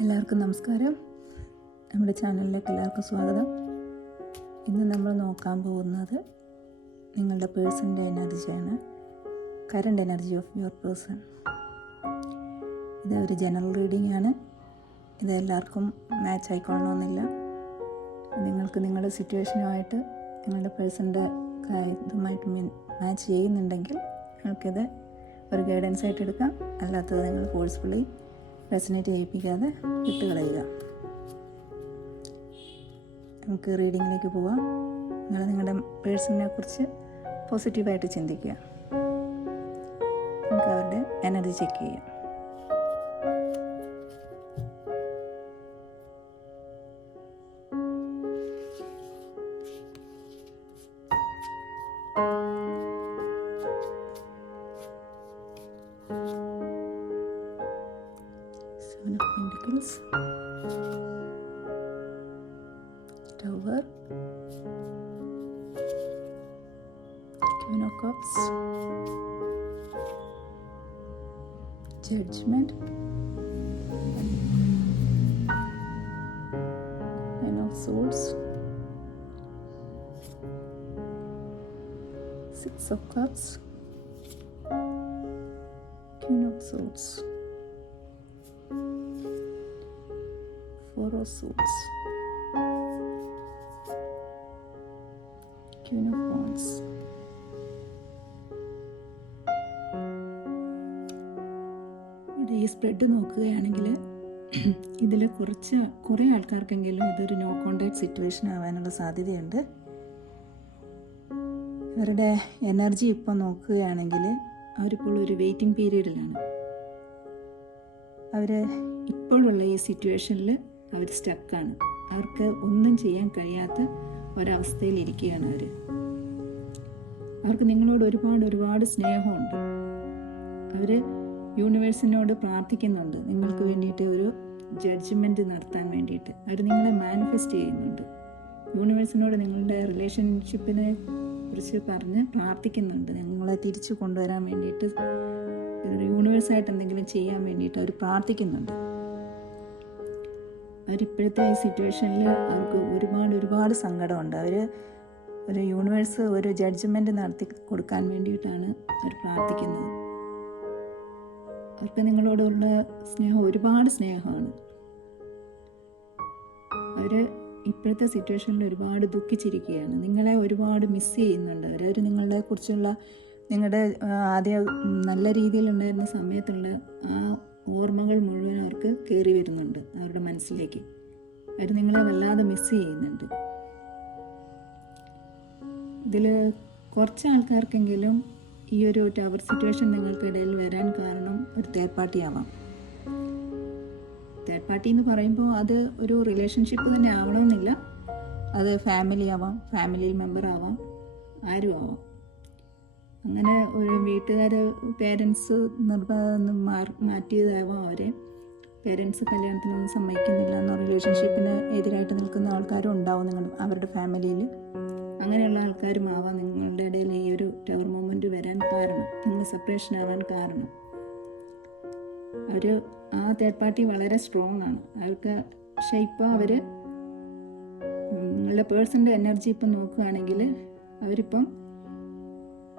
എല്ലാവർക്കും നമസ്കാരം. നമ്മുടെ ചാനലിലേക്ക് എല്ലാവർക്കും സ്വാഗതം. ഇന്ന് നമ്മൾ നോക്കാൻ പോകുന്നത് നിങ്ങളുടെ പേഴ്സൻ്റെ എനർജിയാണ്, current energy of your person. ഇത് ഒരു ജനറൽ റീഡിംഗ് ആണ്. ഇത് എല്ലാവർക്കും മാച്ച് ആയിക്കൊള്ളണമെന്നില്ല. നിങ്ങൾക്ക് നിങ്ങളുടെ സിറ്റുവേഷനുമായിട്ട് നിങ്ങളുടെ പേഴ്സൻ്റെ ഇതുമായിട്ട് മാച്ച് ചെയ്യുന്നുണ്ടെങ്കിൽ നിങ്ങൾക്കിത് ഒരു ഗൈഡൻസ് ആയിട്ട് എടുക്കാം. അല്ലാത്തത് നിങ്ങൾ ഫോഴ്സ്ഫുള്ളി റെസനേറ്റ് ചെയ്യിപ്പിക്കാതെ വിട്ടുകളയുക. നമുക്ക് റീഡിങ്ങിലേക്ക് പോവാം. നിങ്ങൾ നിങ്ങളുടെ പേഴ്സണിനെ കുറിച്ച് പോസിറ്റീവായിട്ട് ചിന്തിക്കുക. നമുക്ക് അവരുടെ എനർജി ചെക്ക് ചെയ്യാം. Seven of Pentacles, Tower, Queen of Cups, Judgment, Nine of Swords, Six of Cups, Queen of Swords, Four of Swords, Queen of Wands. ഈ സ്പ്രെഡ് നോക്കുകയാണെങ്കിൽ ഇതിൽ കുറേ ആൾക്കാർക്കെങ്കിലും ഇതൊരു നോ കോണ്ടാക്ട് സിറ്റുവേഷൻ ആവാനുള്ള സാധ്യതയുണ്ട്. ഇവരുടെ എനർജി ഇപ്പോൾ നോക്കുകയാണെങ്കിൽ അവരിപ്പോൾ ഒരു വെയിറ്റിംഗ് പീരീഡിലാണ്. അവർ ഇപ്പോഴുള്ള ഈ സിറ്റുവേഷനിൽ അവർ സ്റ്റക്കാണ്. അവർക്ക് ഒന്നും ചെയ്യാൻ കഴിയാത്ത ഒരവസ്ഥയിലിരിക്കുകയാണ് അവർക്ക് നിങ്ങളോട് ഒരുപാട് സ്നേഹമുണ്ട്. അവർ യൂണിവേഴ്സിനോട് പ്രാർത്ഥിക്കുന്നുണ്ട് നിങ്ങൾക്ക് വേണ്ടിയിട്ട് ഒരു ജഡ്ജ്മെൻറ്റ് നടത്താൻ വേണ്ടിയിട്ട്. അവർ നിങ്ങളെ മാനിഫെസ്റ്റ് ചെയ്യുന്നുണ്ട്. യൂണിവേഴ്സിനോട് നിങ്ങളുടെ റിലേഷൻഷിപ്പിനെ കുറിച്ച് പറഞ്ഞ് പ്രാർത്ഥിക്കുന്നുണ്ട്. നിങ്ങളെ തിരിച്ചു കൊണ്ടുവരാൻ വേണ്ടിയിട്ട് യൂണിവേഴ്സായിട്ട് എന്തെങ്കിലും ചെയ്യാൻ വേണ്ടിയിട്ട് അവർ പ്രാർത്ഥിക്കുന്നുണ്ട്. അവരിപ്പോഴത്തെ ഈ സിറ്റുവേഷനിൽ അവർക്ക് ഒരുപാട് സങ്കടമുണ്ട്. ഒരു യൂണിവേഴ്സ് ഒരു ജഡ്ജ്മെൻറ്റ് നടത്തി കൊടുക്കാൻ വേണ്ടിയിട്ടാണ് അവർ പ്രാർത്ഥിക്കുന്നത്. അവർക്ക് നിങ്ങളോടുള്ള സ്നേഹം ഒരുപാട് സ്നേഹമാണ്. അവർ ഇപ്പോഴത്തെ സിറ്റുവേഷനിൽ ഒരുപാട് ദുഃഖിച്ചിരിക്കുകയാണ്. നിങ്ങളെ ഒരുപാട് മിസ് ചെയ്യുന്നുണ്ട്. അവർ നിങ്ങളെ കുറിച്ചുള്ള നിങ്ങളുടെ ആദ്യം നല്ല രീതിയിലുണ്ടായിരുന്ന സമയത്തുള്ള ആ ഓർമ്മകൾ മുഴുവൻ അവർക്ക് കയറി വരുന്നുണ്ട് അവരുടെ മനസ്സിലേക്ക്. അവർ നിങ്ങളെ വല്ലാതെ മിസ് ചെയ്യുന്നുണ്ട്. ഇതിൽ കുറച്ച് ആൾക്കാർക്കെങ്കിലും ഈ ഒരു ടവർ സിറ്റുവേഷൻ നിങ്ങൾക്കിടയിൽ വരാൻ കാരണം ഒരു തേർഡ് പാർട്ടി ആവാം. തേർഡ് പാർട്ടി എന്ന് പറയുമ്പോൾ അത് ഒരു റിലേഷൻഷിപ്പ് തന്നെ ആവണമെന്നില്ല. അത് ഫാമിലി ആവാം, ഫാമിലി മെമ്പർ ആവാം, ആരും ആവാം. അങ്ങനെ ഒരു വീട്ടുകാർ പേരൻസ് മാറ്റിയതാവാം. അവരെ പേരൻസ് കല്യാണത്തിനൊന്നും സമ്മതിക്കുന്നില്ല എന്ന റിലേഷൻഷിപ്പിന് എതിരായിട്ട് നിൽക്കുന്ന ആൾക്കാരും ഉണ്ടാവും അവരുടെ ഫാമിലിയിൽ. അങ്ങനെയുള്ള ആൾക്കാരും ആവാം നിങ്ങളുടെ ഇടയിൽ ഈ ഒരു ടവർ മൊമെൻ്റ് വരാൻ കാരണം, നിങ്ങൾ സെപ്പറേഷൻ ആവാൻ കാരണം. ആ തേർഡ് പാർട്ടി വളരെ സ്ട്രോങ് ആണ് അവർക്ക്. പക്ഷേ ഇപ്പോൾ അവർ നിങ്ങളുടെ പേഴ്സൻ്റെ എനർജി ഇപ്പം നോക്കുകയാണെങ്കിൽ അവരിപ്പം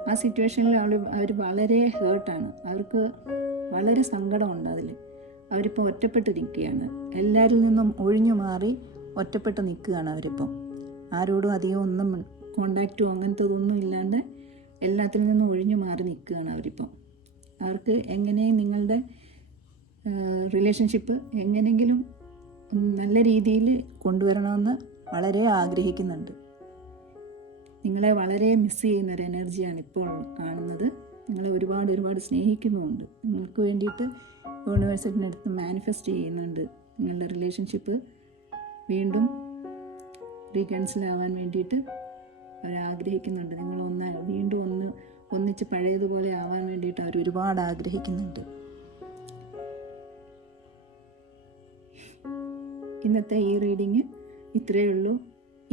ആ സിറ്റുവേഷനിൽ അവർ വളരെ ഹേർട്ടാണ്. അവർക്ക് വളരെ സങ്കടമുണ്ട്. അവരിപ്പോൾ ഒറ്റപ്പെട്ട് നിൽക്കുകയാണ്. എല്ലാവരിൽ നിന്നും ഒഴിഞ്ഞു മാറി ഒറ്റപ്പെട്ട് നിൽക്കുകയാണ് അവരിപ്പം. ആരോടും അധികം ഒന്നും കോണ്ടാക്റ്റോ അങ്ങനത്തതൊന്നും ഇല്ലാണ്ട് എല്ലാത്തിൽ നിന്നും ഒഴിഞ്ഞു മാറി നിൽക്കുകയാണ് അവരിപ്പം. അവർക്ക് എങ്ങനെയും നിങ്ങളുടെ റിലേഷൻഷിപ്പ് എങ്ങനെയെങ്കിലും നല്ല രീതിയിൽ കൊണ്ടുവരണമെന്ന് വളരെ ആഗ്രഹിക്കുന്നുണ്ട്. നിങ്ങളെ വളരെ മിസ് ചെയ്യുന്ന ഒരു എനർജിയാണ് ഇപ്പോൾ കാണുന്നത്. നിങ്ങളെ ഒരുപാട് സ്നേഹിക്കുന്നുമുണ്ട്. നിങ്ങൾക്ക് വേണ്ടിയിട്ട് യൂണിവേഴ്സിറ്റിനടുത്ത് മാനിഫെസ്റ്റ് ചെയ്യുന്നുണ്ട്. നിങ്ങളുടെ റിലേഷൻഷിപ്പ് വീണ്ടും റീകൺസിലാവാൻ വേണ്ടിയിട്ട് അവർ ആഗ്രഹിക്കുന്നുണ്ട്. വീണ്ടും ഒന്നിച്ച് പഴയതുപോലെ ആവാൻ വേണ്ടിയിട്ട് അവർ ഒരുപാട് ആഗ്രഹിക്കുന്നുണ്ട്. ഇന്നത്തെ ഈ റീഡിങ് ഇത്രയേ ഉള്ളൂ.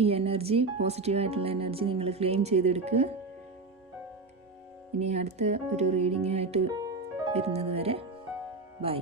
ഈ എനർജി, പോസിറ്റീവായിട്ടുള്ള എനർജി നിങ്ങൾ ക്ലെയിം ചെയ്തെടുക്കുക. ഇനി അടുത്ത ഒരു റീഡിങ്ങായിട്ട് വരുന്നത് വരെ ബൈ.